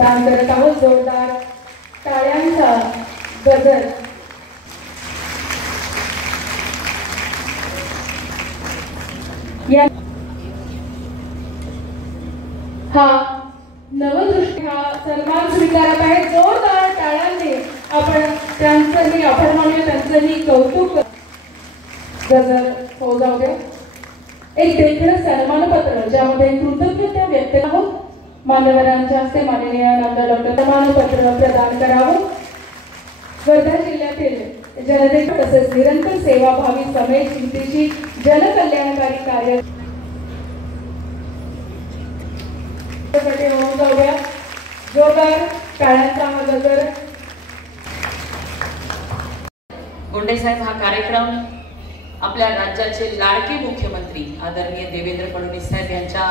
करत आहोत जोरदार टाळ्यांचा गजर। हा नवदृष्टी हा सन्मान स्वीकारत आहे। जोरदार टाळ्यांनी आपण त्यांचंही आभार मानूया, त्यांचंही कौतुक गजर हो जाऊ द्या। एक देखील सन्मानपत्र ज्यामध्ये कृतज्ञता व्यक्त आहोत मान्यवरांच्या हस्ते माननीय नामदार डॉक्टर सन्मानपत्र प्रदान करावं। वर्धा जिल्ह्यातील जनतेच्या तसेच निरंतर सेवाभावी समेत चिंतेची जनकल्याणकारी कार्य होऊन जाऊया। जोरदार टाळ्यांचा हा गजर। गोंडे साहेब, हा कार्यक्रम आपल्या राज्याचे लाडके मुख्यमंत्री आदरणीय देवेंद्र फडणवीस साहेब यांच्या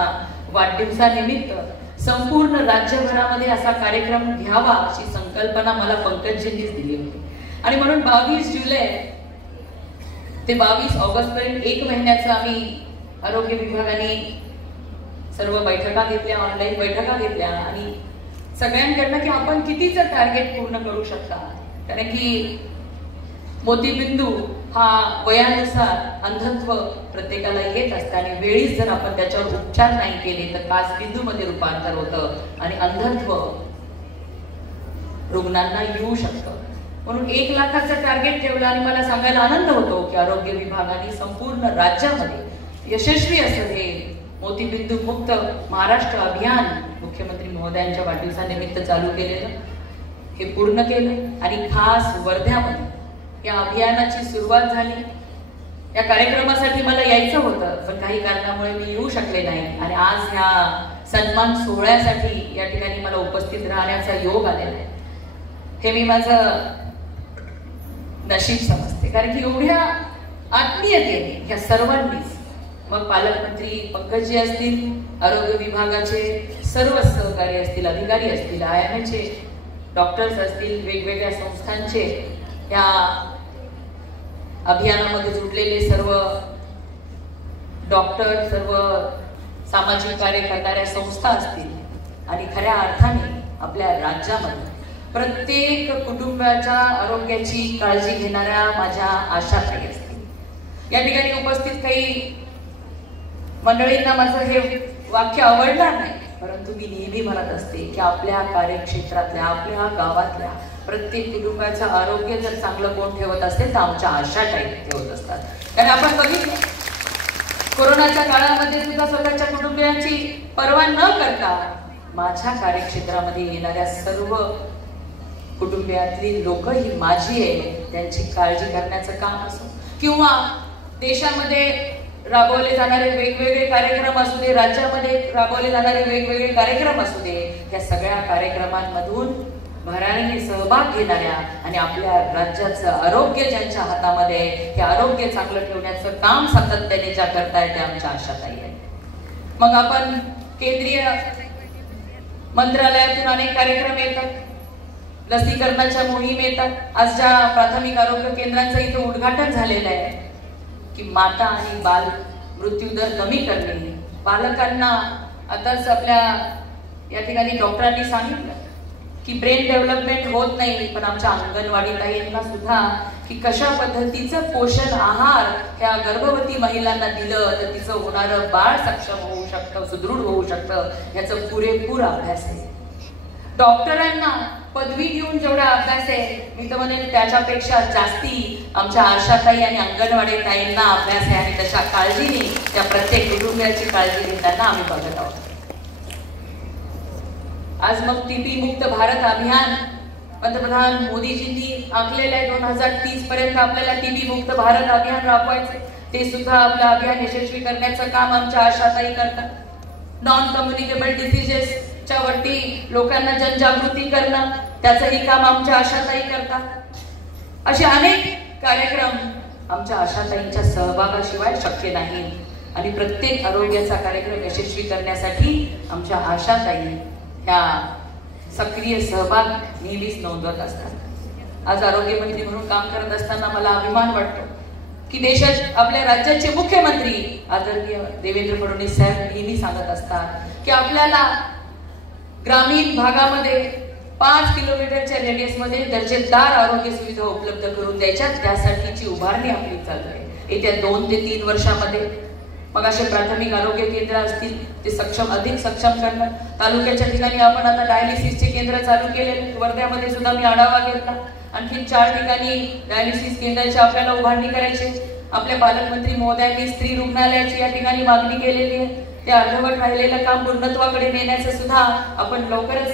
वाढदिवसानिमित्त संपूर्ण राज्यभरामध्ये असा कार्यक्रम घ्यावा अशी संकल्पना मला पंकजजींनीच दिली होती आणि म्हणून 22 जुलै ते 22 ऑगस्ट पर्यंत 1 महिन्याचा आम्ही आरोग्य विभागाने सर्व बैठका घेतल्या, ऑनलाईन बैठका घेतल्या आणि सगळ्यांकडनं की आपण कितीचं टार्गेट पूर्ण करू शकता, कारण की मोतीबिंदू हा वयानुसार अंधत्व प्रत्येकाला येत असतं आणि वेळीच जर आपण त्याच्यावर उपचार नाही केले तर कासबिंदूमध्ये रूपांतर होतं आणि अंधत्व रुग्णांना येऊ शकतं। म्हणून 1 लाखाचं टार्गेट ठेवलं आणि मला सांगायला आनंद होतो की आरोग्य विभागाने संपूर्ण राज्यामध्ये यशस्वी असं हे मोतीबिंदू मुक्त महाराष्ट्र अभियान मुख्यमंत्री महोदयांच्या वाढदिवसानिमित्त चालू केलेलं हे पूर्ण केलं आणि खास वर्ध्यामध्ये या अभियानाची सुरुवात झाली। या कार्यक्रमासाठी मला यायचं होतं पण काही कारणामुळे मी येऊ शकले नाही आणि आज ह्या सन्मान सोहळ्यासाठी या ठिकाणी मला उपस्थित राहण्याचा योग आलेला आहे। हे मी माझं नशीब समजते, कारण की एवढ्या आत्मीयतेने ह्या सर्वांनीच, मग पालकमंत्री पंकजजी असतील, आरोग्य विभागाचे सर्व सहकारी असतील, अधिकारी असतील, IMAचे डॉक्टर्स असतील, वेगवेगळ्या संस्थांचे या अभियानामध्ये जुडलेले सर्व डॉक्टर, सर्व सामाजिक कार्य करणाऱ्या संस्था असतील आणि खऱ्या अर्थाने आपल्या राज्यामध्ये प्रत्येक कुटुंबाच्या आरोग्याची काळजी घेणाऱ्या माझ्या आशाताई असतील। या ठिकाणी उपस्थित काही मंडळींना माझं हे वाक्य आवडणार नाही, परंतु मी नेहमी म्हणत असते की आपल्या कार्यक्षेत्रातल्या, आपल्या गावातल्या प्रत्येक कुटुंबाचं आरोग्य जर चांगलं कोण ठेवत असेल तर आमच्या आशाताई ठेवत असतात। कारण आपण बघितलं कोरोनाच्या काळामध्ये सुद्धा स्वतःच्या कुटुंबियांची पर्वा न करता माझ्या कार्यक्षेत्रामध्ये येणाऱ्या सर्व कुटुंबियातली लोक ही माझी आहे, त्यांची काळजी करण्याचं काम असो किंवा देशामध्ये राबवले जाणारे वेगवेगळे कार्यक्रम असू दे, राज्यामध्ये राबवले जाणारे वेगवेगळे कार्यक्रम असू दे, या सगळ्या कार्यक्रमांमधून भरारीने सहभाग घेणाऱ्या आणि आपल्या राज्याचं आरोग्य ज्यांच्या हातामध्ये आहे हे आरोग्य चांगलं ठेवण्याचं काम सातत्याने ज्या करतायत त्या आमच्या आशाताई आहे। मग आपण केंद्रीय मंत्रालयातून अनेक कार्यक्रम येतात, लसीकरणाच्या मोहीम येतात। आज ज्या प्राथमिक आरोग्य केंद्रांचं इथं उद्घाटन झालेलं आहे की माता आणि बाल मृत्यूदर कमी करणे, बालकांना आताच आपल्या या ठिकाणी डॉक्टरांनी सांगितलं की ब्रेन डेव्हलपमेंट होत नाही, पण आमच्या अंगणवाडी ताईंना सुद्धा की कशा पद्धतीचं पोषण आहार ह्या गर्भवती महिलांना दिलं तर तिचं होणारं बाळ सक्षम होऊ शकतं, सुदृढ होऊ शकतं, याचं पुरेपूर अभ्यास आहे। डॉक्टरांना पदवी घेऊन जेवढा अभ्यास आहे मी तर म्हणेन त्याच्यापेक्षा जास्ती आमच्या आशाताई आणि अंगणवाडी ताईंना अभ्यास आहे आणि तशा काळजीने त्या प्रत्येक कुटुंबियाची काळजी घेताना आम्ही बघत आहोत। आज मग टीबी मुक्त भारत अभियान पंतप्रधान मोदीजींनी आखलेलं आहे। 2030 पर्यंत आपल्याला टीबी मुक्त भारत अभियान राबवायचं, ते सुद्धा आपलं अभियान यशस्वी करण्याचं काम आमच्या आशाताई करतात। नॉन कम्युनिकेबल डिसीजेस च्या वरती लोकांना जनजागृती करणं त्याचंही काम आमच्या आशाताई करतात। असे अनेक कार्यक्रम आमच्या आशाताईंच्या सहभागाशिवाय शक्य नाही आणि प्रत्येक आरोग्याचा कार्यक्रम यशस्वी करण्यासाठी आमच्या आशाताई ह्या सक्रिय सहभाग नेहमीच नोंदवत असतात। आज आरोग्य मंत्री म्हणून काम करत असताना मला अभिमान वाटतो की देशात आपल्या राज्याचे मुख्यमंत्री आदरणीय देवेंद्र फडणवीस साहेब नेहमी सांगत असतात की आपल्याला ग्रामीण भागामध्ये 5 किलोमीटरच्या रेडियसमध्ये दर्जेदार आरोग्य सुविधा उपलब्ध करून द्यायच्या, त्यासाठीची उभारणी आपली चालू आहे येत्या 2 ते 3 वर्षामध्ये. मग असे प्राथमिक आरोग्य केंद्र असतील ते अधिक सक्षम करणं. तालुक्याच्या ठिकाणी आपण आता डायलिसिसचे केंद्र चालू केले. वर्ध्यामध्ये सुद्धा मी आढावा घेतला. आणखी 4 ठिकाणी डायलिसिस केंद्राची आपल्याला उभारणी करायची. आपल्या पालकमंत्री महोदयांनी स्त्री रुग्णालयाची या ठिकाणी मागणी केलेली आहे. ते अर्धवट राहिलेलं काम पूर्णत्वाकडे नेण्याचं सुद्धा आपण लवकरच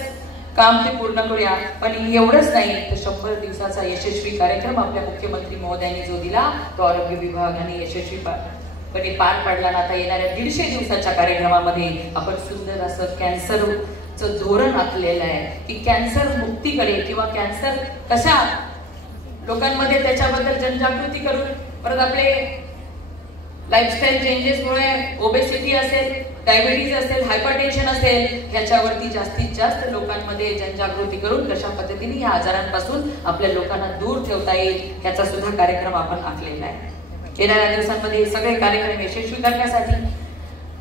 काम ते पूर्ण करूया. पण एवढंच नाही तर 100 दिवसाचा यशस्वी कार्यक्रम आपल्या मुख्यमंत्री महोदयांनी जो दिला तो आरोग्य विभागाने यशस्वीपणे पार पाडला. आता येणाऱ्या 150 दिवसाच्या कार्यक्रमामध्ये आपण सुंदर असं कॅन्सरचं धोरण आखलेलं आहे की कॅन्सर मुक्तीकडे किंवा कॅन्सर कशा लोकांमध्ये त्याच्याबद्दल जनजागृती करून परत आपले लाईफस्टाईल चेंजेसमुळे ओबेसिटी असेल, डायबिटीज असेल, हायपरटेन्शन असेल, ह्याच्यावरती जास्तीत जास्त लोकांमध्ये जनजागृती करून कशा पद्धतीने या आजारांपासून आपल्या लोकांना दूर ठेवता येईल ह्याचा सुद्धा कार्यक्रम आपण आखलेला आहे. येणाऱ्या दिवसांमध्ये हे सगळे कार्यक्रम यशस्वी करण्यासाठी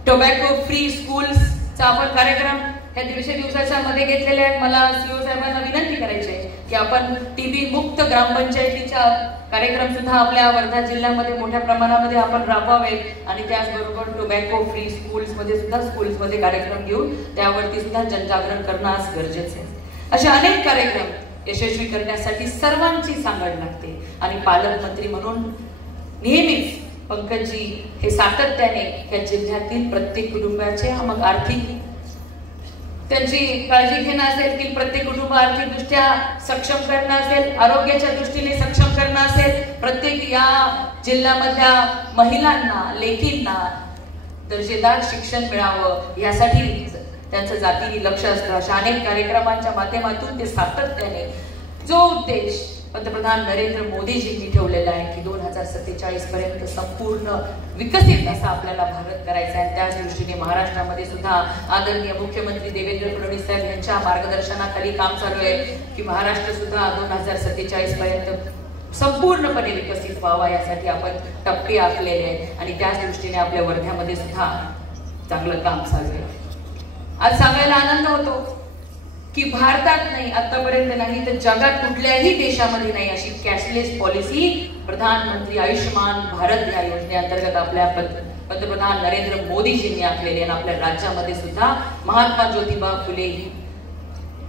टोबॅको फ्री स्कूल्सचा आपण कार्यक्रम ह्या 150 दिवसाच्या मध्ये घेतलेले आहेत. मला सीओ साहेबांना विनंती करायची आहे की आपण टीबी मुक्त ग्रामपंचायतीच्या कार्यक्रम सुद्धा आपल्या वर्धा जिल्ह्यामध्ये मोठ्या प्रमाणामध्ये आपण राबवावेत आणि त्याचबरोबर टोबॅको फ्री स्कूल्समध्ये कार्यक्रम घेऊन त्यावरती सुद्धा जनजागरण करणं आज गरजेचं आहे. असे अनेक कार्यक्रम यशस्वी करण्यासाठी सर्वांची सांगड लागते आणि पालकमंत्री म्हणून नेहमीच पंकजजी हे सातत्याने या जिल्ह्यातील प्रत्येक कुटुंबाचे मग आर्थिक त्यांची काळजी घेणं असेल की प्रत्येक कुटुंब आर्थिकदृष्ट्या सक्षम करणं असेल, आरोग्याच्या दृष्टीने सक्षम करणं असेल, प्रत्येक या जिल्ह्यामधल्या महिलांना, लेकींना दर्जेदार शिक्षण मिळावं यासाठी त्यांचं जातीने लक्ष असतं. अशा अनेक कार्यक्रमांच्या माध्यमातून ते सातत्याने जो उद्देश पंतप्रधान नरेंद्र मोदीजींनी ठेवलेला आहे की 2047 पर्यंत संपूर्ण विकसित असा आपल्याला भारत करायचा आहे. त्याच दृष्टीने महाराष्ट्रामध्ये सुद्धा आदरणीय मुख्यमंत्री देवेंद्र फडणवीस साहेब यांच्या मार्गदर्शनाखाली काम चालू आहे की महाराष्ट्र सुद्धा 2047 पर्यंत संपूर्णपणे विकसित व्हावा यासाठी आपण टप्पे आखलेले आहेत आणि त्याच दृष्टीने आपल्या वर्ध्यामध्ये सुद्धा चांगलं काम चालू आहे. आज सांगायला आनंद होतो की भारतात नाही, आतापर्यंत नाही तर जगात कुठल्याही देशामध्ये नाही अशी कॅशलेस पॉलिसी प्रधानमंत्री आयुष्यमान भारत या योजनेअंतर्गत आपल्या पंतप्रधान नरेंद्र मोदीजींनी आखलेली आणि आपल्या राज्यामध्ये सुद्धा महात्मा ज्योतिबा फुले ही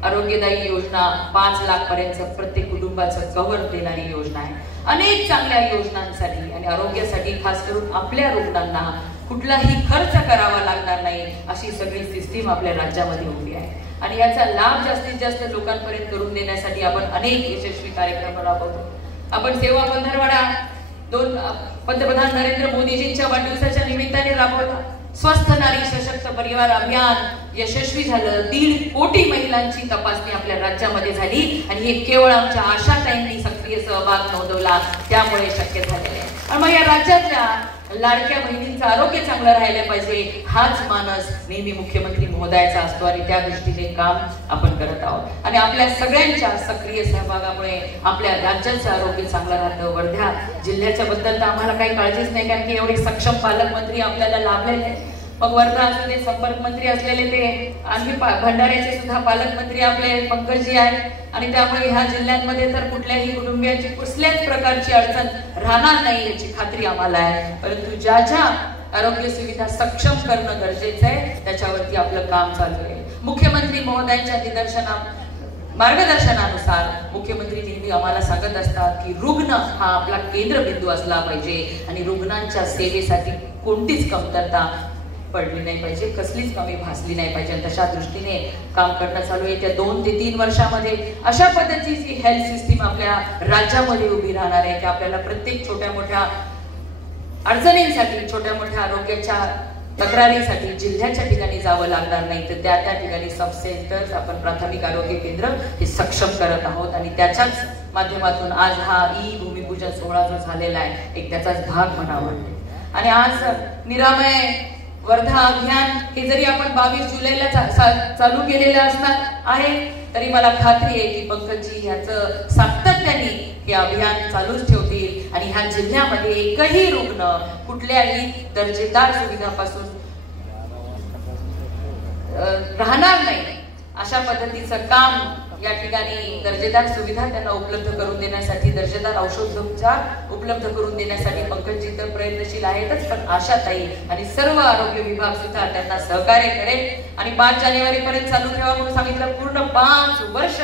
आरोग्यदायी योजना 5 लाख पर्यंत प्रत्येक कुटुंबाचं कव्हर देणारी योजना आहे. अनेक चांगल्या योजनांसाठी आणि आरोग्यासाठी खास करून आपल्या रुग्णांना कुठलाही खर्च करावा लागणार नाही अशी सगळी सिस्टीम आपल्या राज्यामध्ये उभी आहे आणि याचा लाभ जास्तीत जास्त लोकांपर्यंत करून देण्यासाठी आपण अनेक यशस्वी कार्यक्रम राबवतो. आपण सेवा पंधरवडा पंतप्रधान नरेंद्र मोदीजींच्या वाढदिवसाच्या निमित्ताने राबवतो. स्वस्थ नारी सशक्त परिवार अभियान यशस्वी झालं. 1.5 कोटी महिलांची तपासणी आपल्या राज्यामध्ये झाली आणि हे केवळ आमच्या आशाताईंनी सक्रिय सहभाग नोंदवला त्यामुळे शक्य झालेलं आहे. आणि मग या राज्यातल्या लाडक्या बहिणींचं आरोग्य चांगलं राहिलं पाहिजे हाच मानस नेहमी मुख्यमंत्री महोदयाचा असतो आणि त्या दृष्टीने काम आपण करत आहोत आणि आपल्या सगळ्यांच्या सक्रिय सहभागामुळे आपल्या राज्याचं आरोग्य चांगलं राहतं. वर्धा जिल्ह्याच्या बद्दल तर आम्हाला काही काळजीच नाही कारण की एवढे सक्षम पालकमंत्री आपल्याला लाभलेले. मग वर्धा असू दे, संपर्क मंत्री असलेले ते आणखी भंडाऱ्याचे सुद्धा पालकमंत्री आपले पंकजजी आहेत आणि त्यामुळे ह्या जिल्ह्यांमध्ये तर कुठल्याही कुटुंबियाची कुठल्याच प्रकारची अडचण राहणार नाही याची खात्री आम्हाला आहे. परंतु ज्या ज्या आरोग्य सुविधा सक्षम करणं गरजेचं आहे त्याच्यावरती आपलं काम चालू आहे. मुख्यमंत्री महोदयांच्या मार्गदर्शनानुसार मुख्यमंत्री नेहमी आम्हाला सांगत असतात की रुग्ण हा आपला केंद्रबिंदू असला पाहिजे आणि रुग्णांच्या सेवेसाठी कोणतीच कमतरता पडली नाही पाहिजे, कसलीच कमी भासली नाही पाहिजे. तशा दृष्टीने काम करणं चालू आहे. त्या 2 ते 3 वर्षामध्ये अशा पद्धतीची हेल्थ सिस्टीम आपल्या राज्यामध्ये उभी राहणार आहे की आपल्याला प्रत्येक छोट्या मोठ्या अडचणींसाठी, छोट्या मोठ्या आरोग्याच्या तक्रारीसाठी जिल्ह्याच्या ठिकाणी जावं लागणार नाही तर त्या ठिकाणी सब सेंटर्स आपण प्राथमिक आरोग्य केंद्र हे सक्षम करत आहोत आणि त्याच्याच माध्यमातून आज हा भूमिपूजन सोहळा जो झालेला आहे एक त्याचाच भाग म्हणावा. आणि आज निरामय वर्धा अभियान हे जरी आपण 22 जुलैला चालू केलेलं असणार आहे तरी मला खात्री आहे की पंकजजी याचं सातत्याने हे अभियान चालूच ठेवतील आणि ह्या जिल्ह्यामध्ये एकही रुग्ण कुठल्याही दर्जेदार सुविधापासून राहणार नाही अशा पद्धतीचं काम या ठिकाणी दर्जेदार सुविधा त्यांना उपलब्ध करून देण्यासाठी, दर्जेदार औषधोपचार उपलब्ध करून देण्यासाठी पंकजजी तर प्रयत्नशील आहेतच, पण आशाताई आणि सर्व आरोग्य विभाग सुद्धा त्यांना सहकार्य करेल आणि 5 जानेवारी पर्यंत चालू ठेवा म्हणून सांगितलं. पूर्ण 5 वर्ष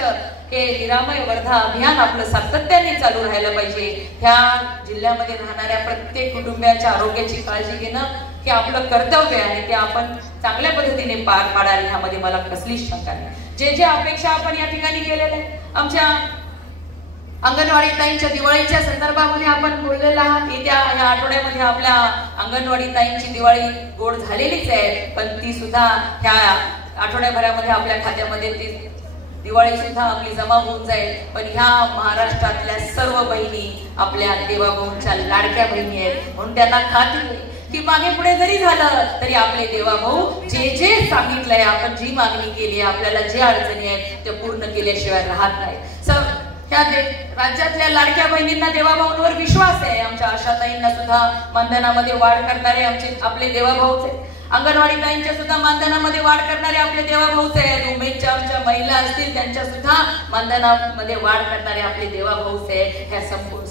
हे निरामय वर्धा अभियान आपलं सातत्याने चालू राहायला पाहिजे. ह्या जिल्ह्यामध्ये राहणाऱ्या प्रत्येक कुटुंबियाच्या आरोग्याची काळजी घेणं हे आपलं कर्तव्य आहे. ते आपण चांगल्या पद्धतीने पार पाडाल ह्यामध्ये मला कसलीच शंका नाही. जे अपेक्षा आपण या ठिकाणी केलेल्या आमच्या अंगणवाडी ताईंच्या दिवाळीच्या संदर्भामध्ये आपण बोललेला आहात. येत्या या आठवड्यामध्ये आपल्या अंगणवाडी ताईंची दिवाळी गोड झालेलीच आहे, पण ती सुद्धा ह्या आठवड्याभरामध्ये आपल्या खात्यामध्ये ती दिवाळी सुद्धा आपली जमा होऊन जाईल. पण ह्या महाराष्ट्रातल्या सर्व बहिणी आपल्या देवाभाऊंच्या लाडक्या बहिणी आहेत, म्हणून त्यांना खात्री की मागे पुढे जरी झालं तरी आपले देवाभाऊ जे सांगितलंय, आपण जी मागणी केली, आपल्याला जे अडचणी आहेत ते पूर्ण केल्याशिवाय राहत नाही. ह्या राज्यातल्या लाडक्या बहिणींना देवाभाऊंवर विश्वास आहे. आमच्या आशाताईंना सुद्धा मानधनामध्ये वाढ करणारे आपले देवाभाऊच आहेत. अंगणवाडी ताईंच्या सुद्धा मानधनामध्ये वाढ करणारे आपले देवाभाऊच आहेत. उमेदच्या आमच्या महिला असतील त्यांच्या सुद्धा मानधनामध्ये वाढ करणारे आपले देवाभाऊच आहेत. ह्या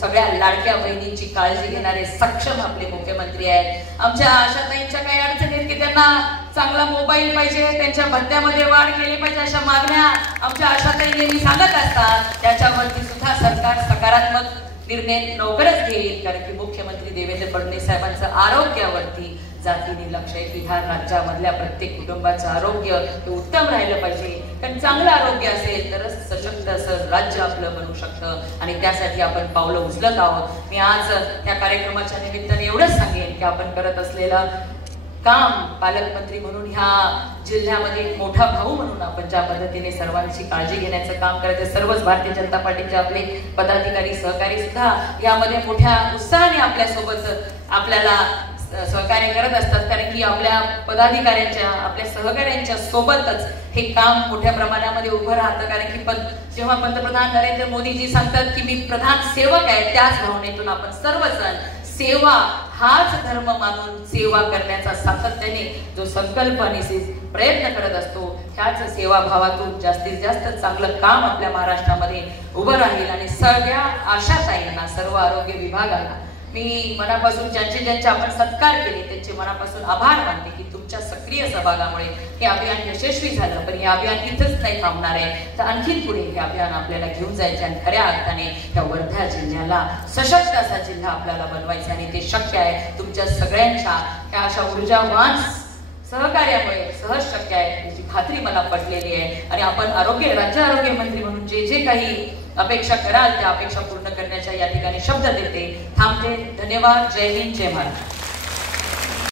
सगळ्या लाडक्या बहिणींची काळजी घेणारे सक्षम आपले मुख्यमंत्री आहेत. आमच्या आशाताईंच्या काही अडचणी आहेत की त्यांना चांगला मोबाईल पाहिजे, त्यांच्या भत्त्यामध्ये वाढ केली पाहिजे, अशा मागण्या आमच्या आशाताई नेहमी सांगत असतात. त्याच्यावरती सुद्धा सरकार सकारात्मक निर्णय लवकरच घेईल, कारण की मुख्यमंत्री देवेंद्र फडणवीस साहेबांचं आरोग्यावरती जातीने लक्ष आहे की ह्या राज्यामधल्या प्रत्येक कुटुंबाचं आरोग्य हे उत्तम राहिलं पाहिजे. कारण चांगलं आरोग्य असेल तरच सशक्त असं राज्य आपलं बनू शकतं आणि त्यासाठी आपण पावलं उचलत आहोत. मी आज त्या कार्यक्रमाच्या निमित्ताने एवढंच सांगेन की आपण करत असलेलं काम पालकमंत्री म्हणून ह्या जिल्ह्यामध्ये मोठा भाऊ म्हणून आपण ज्या पद्धतीने सर्वांची काळजी घेण्याचं काम करते, सर्वच भारतीय जनता पार्टीचे आपले पदाधिकारी सहकारी सुद्धा यामध्ये मोठ्या उत्साहाने आपल्यासोबत आपल्याला सहकार्य करत असतात. कारण की आपल्या पदाधिकाऱ्यांच्या, आपल्या सहकाऱ्यांच्या सोबतच हे काम मोठ्या प्रमाणामध्ये उभं राहतं. कारण की जेव्हा पंतप्रधान नरेंद्र मोदीजी सांगतात की मी प्रधान सेवक आहे, त्याच भावनेतून आपण सर्वजण सेवा हाच धर्म मानून सेवा करण्याचा सातत्याने जो संकल्प आणि प्रयत्न करत असतो, ह्याच सेवाभावातून जास्तीत जास्त चांगलं काम आपल्या महाराष्ट्रामध्ये उभं राहील. आणि सगळ्या आशाताईंना, सर्व आरोग्य विभागाला मी मनापासून ज्यांचे आपण सत्कार केले त्यांचे मनापासून आभार मानते की तुमच्या सक्रिय सहभागामुळे हे अभियान यशस्वी झालं. पण हे अभियान इथंच नाही थांबणार आहे, तर आणखीन पुढे हे अभियान आपल्याला घेऊन जायचे आणि खऱ्या अर्थाने या वर्धा जिल्ह्याला सशक्त असा जिल्हा आपल्याला बनवायचा आणि ते शक्य आहे. तुमच्या सगळ्यांच्या या अशा ऊर्जावान सहकार्यामुळे सहज शक्य आहे याची खात्री मला पटलेली आहे. आणि आपण राज्य आरोग्य मंत्री म्हणून जे काही अपेक्षा कराल त्या अपेक्षा पूर्ण करण्याच्या या ठिकाणी शब्द देते, थांबते. धन्यवाद. जय हिंद, जय महाराष्ट्र.